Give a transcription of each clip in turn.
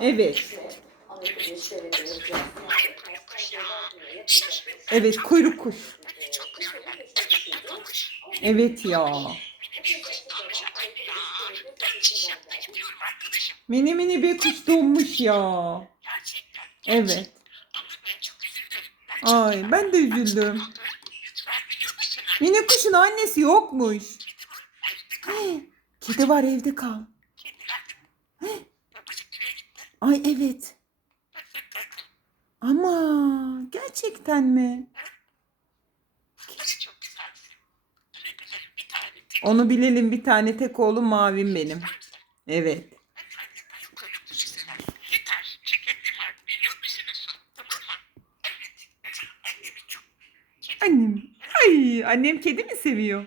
Evet. Evet kuyruk kuş. Evet ya. Mini mini bir kuş donmuş ya. Evet. Ay ben de üzüldüm. Mini kuşun annesi yokmuş. Kedi var evde kal. Ay evet. Ama gerçekten mi? Onu bilelim bir tane tek oğlum mavim benim. Evet. Annem. Ay annem kedi mi seviyor?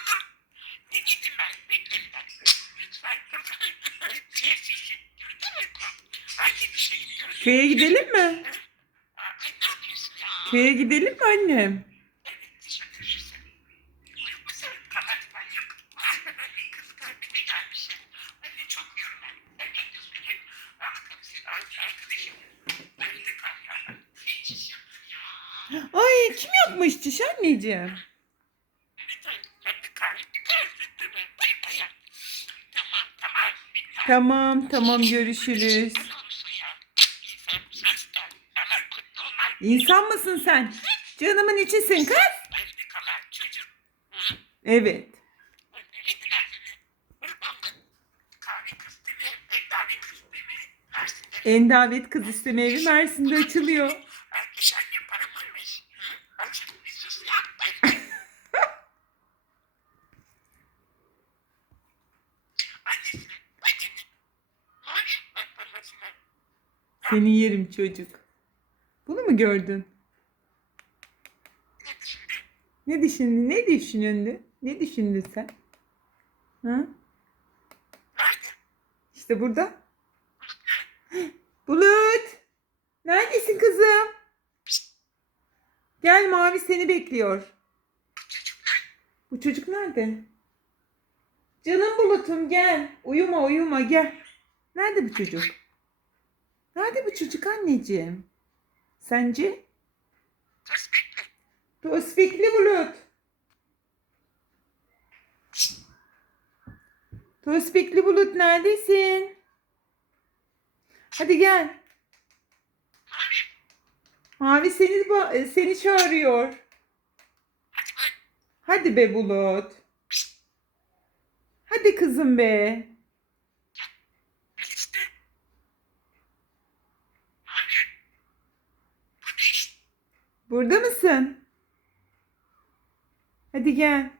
Köye gidelim mi? Köye gidelim mi annem? Ay kim yapmış çiş anneciğim? Tamam tamam görüşürüz. İnsan mısın sen? Canımın içisin kız. Evet. Endavet kız isteme evi Mersin'de açılıyor. Seni yerim çocuk. Bunu mu gördün? Ne düşündün? Ne düşündün? Ne düşündün sen? Ha? İşte burada. Bulut. Neredesin kızım? Gel Mavi seni bekliyor. Bu çocuk nerede? Canım Bulut'um gel. Uyuma uyuma gel. Nerede bu çocuk? Nerede bu çocuk anneciğim? Sence? Tospikli Bulut. Tospikli Bulut neredesin? Hadi gel. Mavi seni ba- seni çağırıyor. Hadi be Bulut. Hadi kızım be. Burada mısın? Hadi gel.